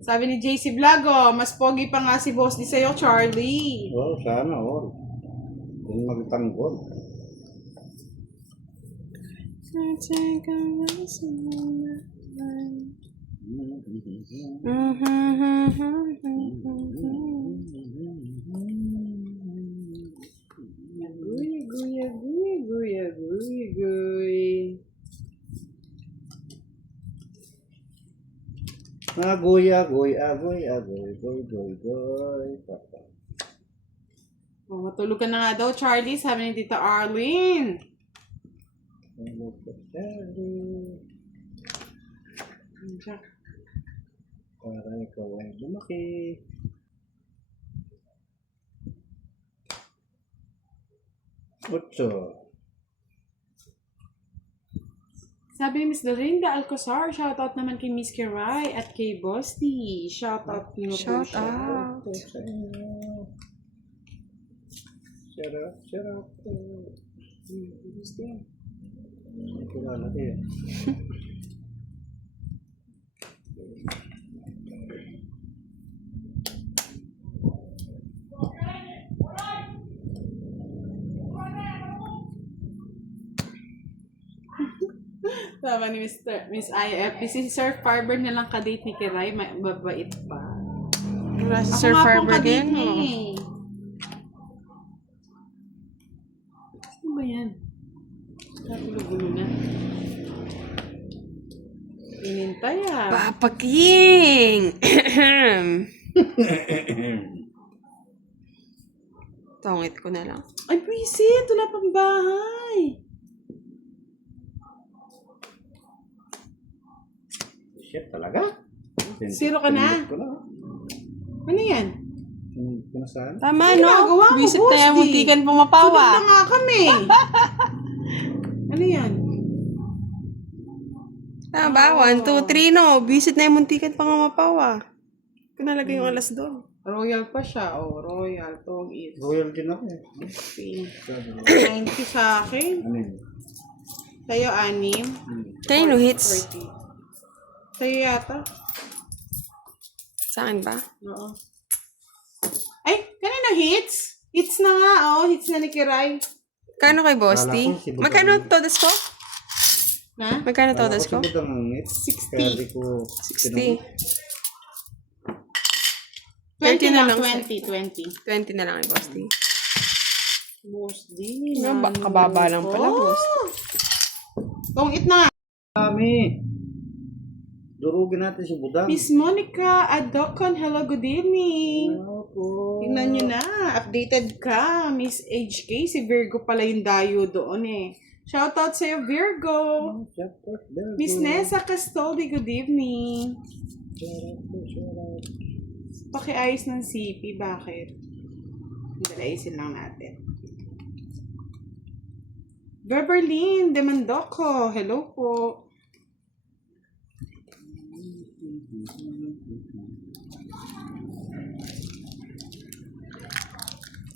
Sabi ni JC Vlogo, mas pogi pa nga si Boss di sa'yo, Charlie. Oh, sana all. Yung magtanggol. Guy. Agoy, goy, papa. Oh, matulog ka na nga daw, Charlie. Sabi ni Tita Arlene. Para ikaw ay lumaki. Otso. Sabi ni Miss Dorinda Alcozar, shoutout naman kay Miss Kiray at kay Boss D. Shoutout nyo po. Shout out. Sa inyo. Sarap. Gusto yun. Kilala ko yun. Sabi ni Miss IF, si Sir Farber na lang kadate ni Kiray, mabait pa. Wala si Ako Sir nga pong Farber kadate din. niya Oh. eh. Ano ba yan? Nagulo-gulo na. Inintay ah. Papa King! Tongit ko na lang. Ay, Pwisit! Wala pang bahay! Shit talaga? Zero ka na? Pinindot ko na. Ano yan? Pinindot ko na saan? Tama, Ano no? ginagawa mo, Visit Boss na yan, D? muntikan Tulog pumapawa. na nga kami! Ano yan? Tama ba? 1, 2, 3, no? Visit na yung muntikan pumapawa. Kanalagay yung alas doon. Royal pa siya. Oh, Royal. Tong it. Royal din ako eh. 90 sa akin. Ano yun? Sa'yo, 6. Kanino hits? 40. Sa'yo yata. Saan ba? Oo. Ay, kanina hits? Hits na nga, oh. Hits na ni Kiray. Kano kay Boss T? Kala ko si Budang- Magkano todas ko? Na? Magkano Kala todas ko ko? si Budang ang ngit. 60. Kaya di ko 60. 20 na na lang, 20. 20 na lang kay Boss T. Boss D. Kababa lang pala, Boss T. Tong it na nga. Kami. Durugin natin si Budang. Miss Monica Adocon, hello, good evening. Opo. Tingnan nyo na, updated ka. Miss HK, si Virgo pala yung dayo doon eh. Shoutout sa'yo, Virgo. Miss Nessa Castoldi, good evening. Pakiayos ng CP, bakit? Dalayisin lang natin. Beverlyn Demandoco, hello po.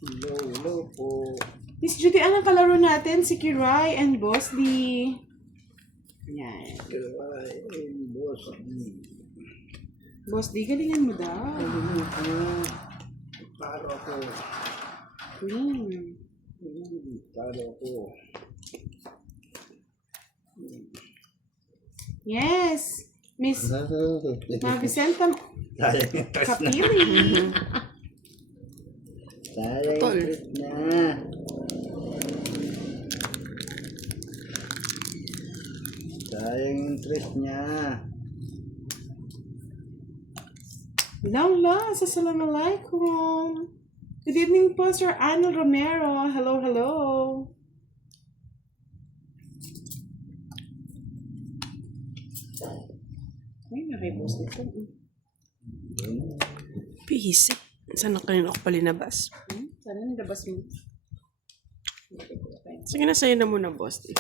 Hello po. Miss Judy, anong kalaro natin? Si Kiray and Boss D. Yan. Boss. Boss D, galingan mo daw. Talo ako. Queen. Talo ako. Yes. Miss Vicenta Sayang yung tres na. Kapili. Sayang Tol. yung tres na. Sayang yung tres niya. Lang lang. Assalamualaikum. Good evening po, Sir Arnold Romero. Hello, hello. Ay, nakipost ito. Busy. Saan na kanina ako palinabas? Sana nilabas mo. Sige na, sa'yo na muna, Boss T.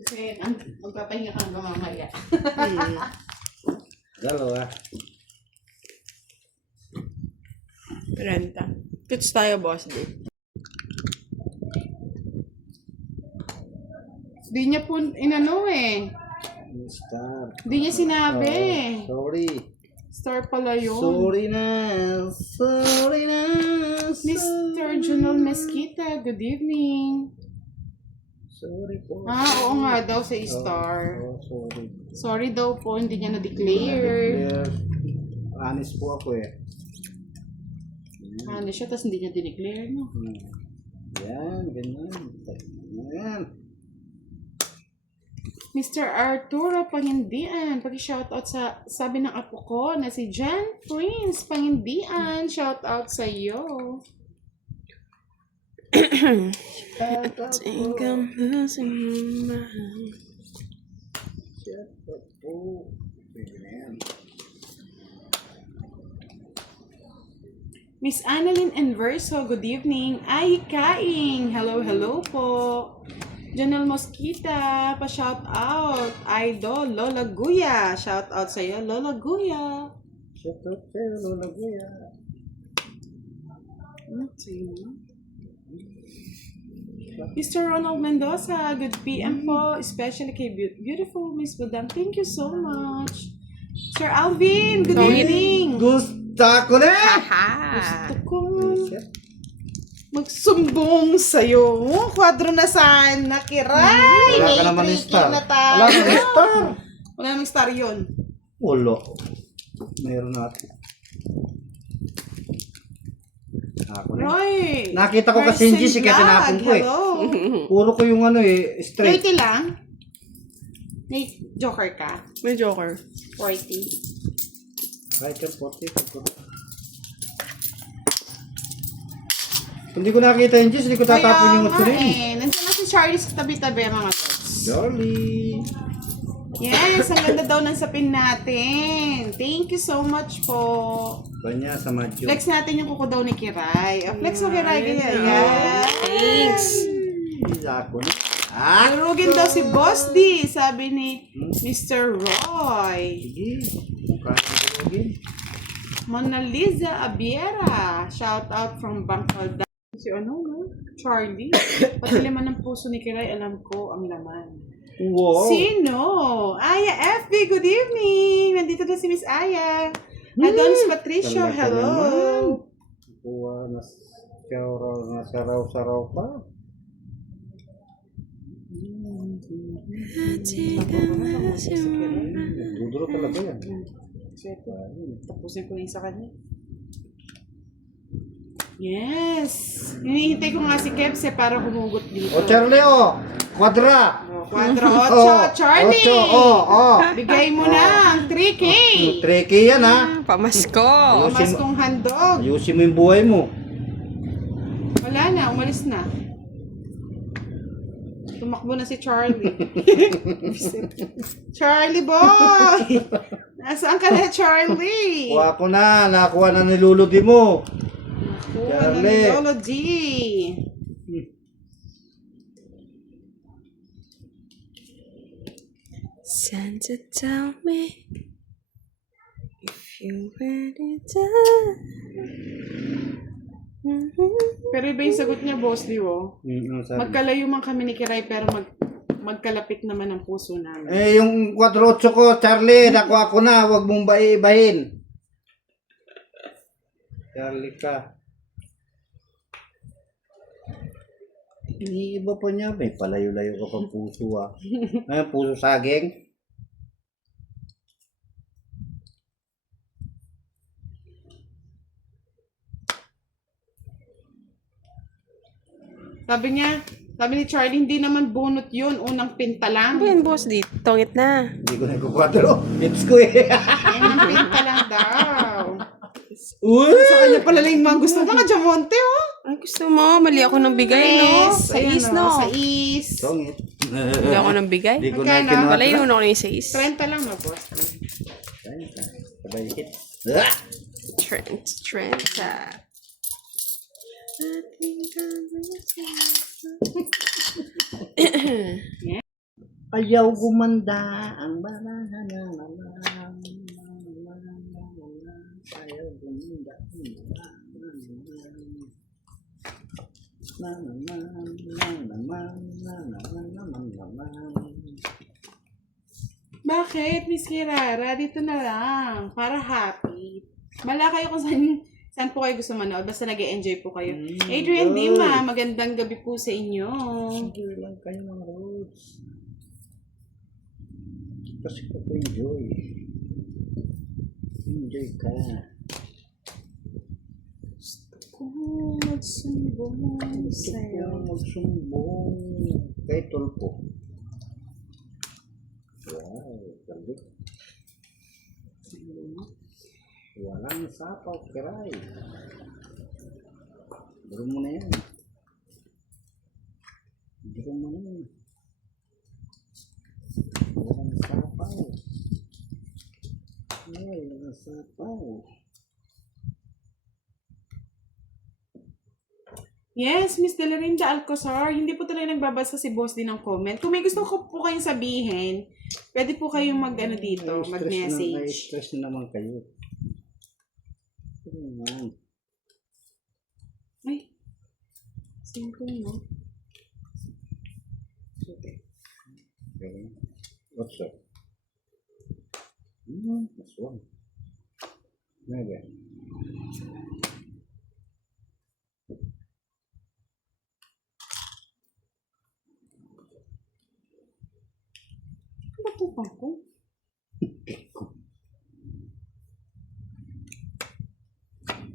Kasi magpapahinga ka hanggang mamaya. Dalawa. Renta. Pitch tayo, Boss D. Di niya po inano eh. Star. Hindi niya sinabi. Sorry. Star pala yun. Sorry na. Sorry na. Mr. Junel Mesquita, good evening. Sorry po. Oo nga daw sa Star. Oh, sorry. Sorry daw po, hindi niya na-declare. Yes. Honest po ako eh. Ano siya, tapos hindi niya dineclare, no? Yan, ganyan. Yan. Mr. Arturo Pangindian, pag-shoutout sa sabi ng apo ko na si Jan Prince Pangindian. Shoutout sa iyo. Think I'm losing my mind. Shut up po. Pwede na yan. Miss Annalyn Enverso, good evening. Ay, Kaing. Hello, hello po. Janelle Mosquita, pa-shout out. Idol, Lola Guya. Shout out sa iyo, Lola Guya. Shut up sa'yo, Lola Guya. Mr. Ronald Mendoza, good PM po. Especially kay beautiful Miss Budang. Thank you so much. Sir Alvin, good evening. Gusta ko na! Gusto kong magsumbong sa'yo. Kwadro na sana, Kiray. Wala ka naman yung star. Na tayo. Wala ka naman star. Wala namang star yun. Wala. Meron natin. Ako na. Roy. Nakita ko kasi yung GC kaya tinapon ko eh. Hello. Puro ko yung ano eh, straight. 30 lang. May joker ka. May joker. 40. Kahit yung 40. Hindi ko nakita yung GC, hindi ko tatapon yung Kaya nga rin. Nandiyan na si Charlie sa tabi-tabi mga bots. Jolly. Yes, ang ganda daw ng sapin natin. Thank you so much po. Banya sa madyo. Flex natin yung kuko daw ni Kiray. Flex mo Kiray, ganyan. Yeah. Thanks. Ako na. Alurugin daw si Boss D, sabi ni Mr. Roy. Sige. Mukha na tulogin. Mona Lisa Abiera. Shout out from Bangkal. Si ano, no? Charlie. Pati laman ng puso ni Kiray, alam ko ang laman. Wow. Sino? Aya FB, good evening. Nandito na si Miss Aya. Adonis Patricio, Talaga hello. naman. Kuha na saraw-saraw pa. Duduro talaga yan. Tapusin ko yung sa kanya. Yes! Hinihintay ko nga si Kebse para humugot dito. O Charlie o! Kwadra! 4-8, Charlie! 8, Bigay mo na ang 3K! Tricky yan ha! Pamasko. Mas kong handog. Ayusin mo yung buhay mo. Wala na, umalis na. Tumakbo na si Charlie. Charlie boy! Nasaan ka na, Charlie? Kuha ko na, nakuha na niluludi mo. Kuha na ni Charlie. Lolo G. Santa, tell me if you ready to. Pero iba yung sagot niya, Boss Leo. Magkalayo man kami ni Kiray pero magkalapit naman ang puso namin. Eh, yung 4-8 ko, Charlie, nakuha ko na. Huwag mong ibahin. Charlie ka. Iniiba pa niya. May palayo-layo ka pang puso ah. Ay, puso saging. Sabi ni Charlie, hindi naman bunot yun. Unang pinta lang. Ano yan, boss? Di, tongit na. Hindi ko na kukwatro. Lips ko eh. Unang pinta lang daw. Uy! Sa kanya pala lang yung mga gusto. Mga Jamonte, oh. Ay, gusto mo? Mali ako ng bigay, no? Sa is, Ayan, no? Sa is. Songit. Mali ako ng bigay. Hindi ko na Magkano? kinatra. Wala yun ako yung sa is. 30 lang na, boss. Sabay hit. Trent. Ayaw gumanda ang balahan ng alam. Ayaw gumanda Bakit, Miss Kirara? Dito na lang. Para happy. Bala kayo kung saan po kayo gusto manood. Basta nag-enjoy po kayo. Adrian good. Dima, magandang gabi po sa inyo. Enjoy lang kayo mga Rhodes. Kasi ko enjoy. Enjoy ka. Kung magsumbong Gusto sa'yo. ko magsumbong kay Tulpo. Wow, galit. Walang sapaw, kiray. Biro mo na yan. Biro mo na yan. Walang sapaw. Ay, walang sapaw. Yes, Miss Delarinda Alcozar. Hindi po tuloy nagbabasa si boss din ng comment. Kung may gusto ko po kayong sabihin, pwede po kayong mag-ano dito, mag-message. Stress na naman kayo. Ano naman? Ay, simple no? Okay. Okay. What's up? That's one. Maybe. Batukan ko.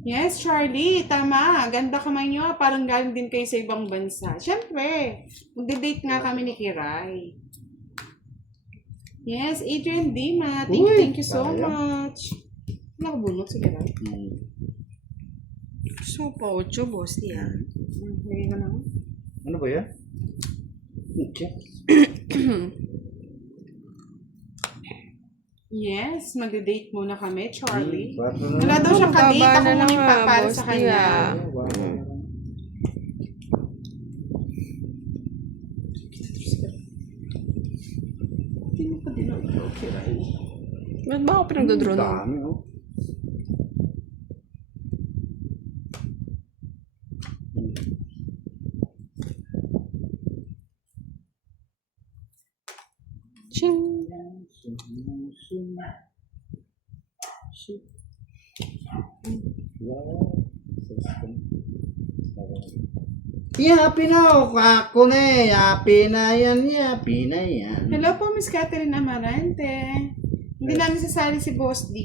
Yes, Charlie, tama. Ganda kamay nyo. Parang galing din kayo sa ibang bansa. Siyempre, magde-date nga kami ni Kiray. Yes, Adrian Dima. Thank you so sayang. much. Nakabunot si Kiray. So, pa 8, boss niya. Lagay ko na. Ano ba yan? Check. Yes, magde-date muna kami, Charlie. Kwarto Wala daw siyang kadate. Baba Ako na lang muna yung nga, papara boss sa kanya. niya. Hindi mo pa din ako, Kiray. Ba't ba ako pinagdodrone mo? Dami, oh. Ching! Happy na ako. Ako na eh. Happy na yan. Happy na yan. Hello po, Miss Catherine Amarante. Hindi namin sasali si Boss D.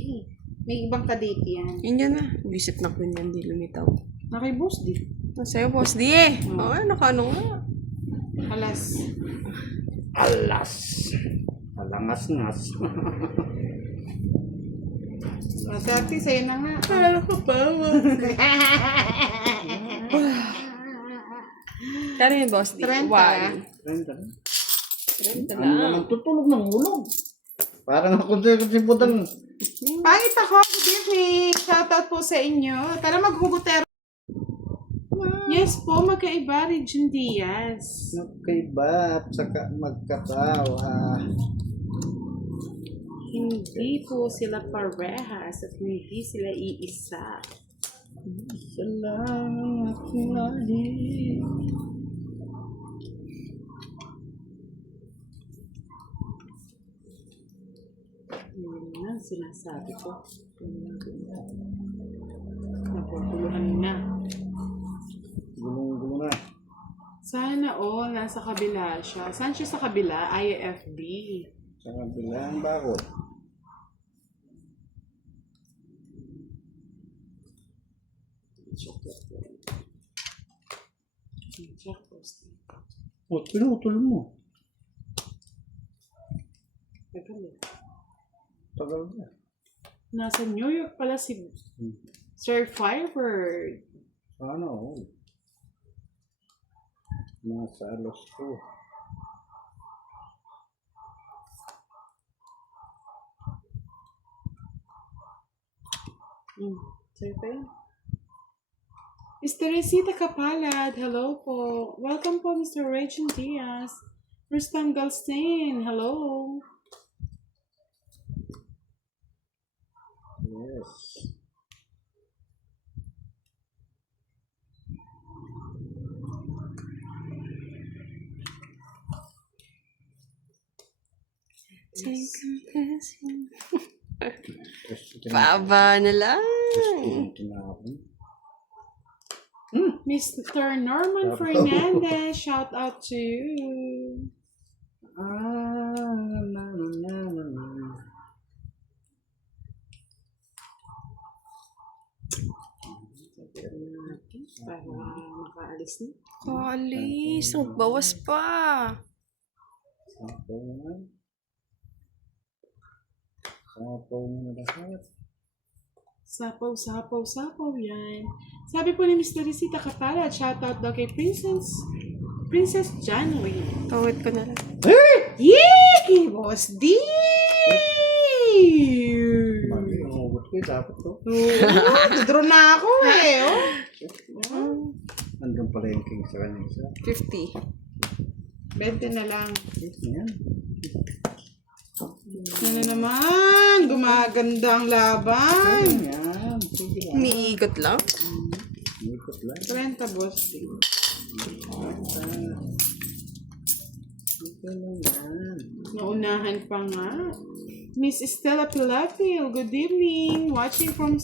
May ibang kadate yan. Yun yan na. Visit na ko yan, di lumitaw. Nakay Boss D. Sa'yo, boss, di eh. Oo, nakaano nga. Alas. Alas. Alangas-ngas. Dati, sa'yo na nga. Ano ka pa, Kano yung boss, di? 30. 1. Renta. 30 Ano lang. naman tutulog ng ulog. Parang ako si Budang. Pangit ako. Good evening. Shoutout po sa inyo. Tara, maghugutero. Yes po, magkaiba. Regine Diaz. Magkaiba at saka magkatawa. Hindi po sila parehas at hindi sila iisa. Salamat lagi. Yun na, sinasabi ko. Napupuluhan na. Gulong-gulong na. Sana all, nasa kabila siya. Saan siya sa kabila? IFB. Sa kabilang bakod. Check posting. O, pinutol mo. Teka lang. Tagal na. Nasa New York pala si Sir Firebird. Sana all. Nasa alas ko. Sir pa yun? Mr. Resita Kapalad, hello po. Welcome po, Mr. Rachel Diaz. Rustam Galstain, hello. Yes. Baba na lang. Mr. Norman Fernandez, shout out to you. Para makaalis na. Kalis, bawas pa. Sapaw, sapaw, sapaw yan. Sabi po ni Mr. Risita Kapala, shout out daw kay Princess Janwy. Tawid ko na lang. Yee! Kay Boss D! Dapat to. Dudro na ako eh. Oh. Andun pala yung king sa kanya isa. 50. 20 na lang. Yan. Ano naman? Gumaganda ang laban. Yan. Sige lang. Umiikot lang. Ikot lang. 30, Boss D. Ito lang yan. Naunahan pa nga. Miss Estella Pilafil, good evening. Watching from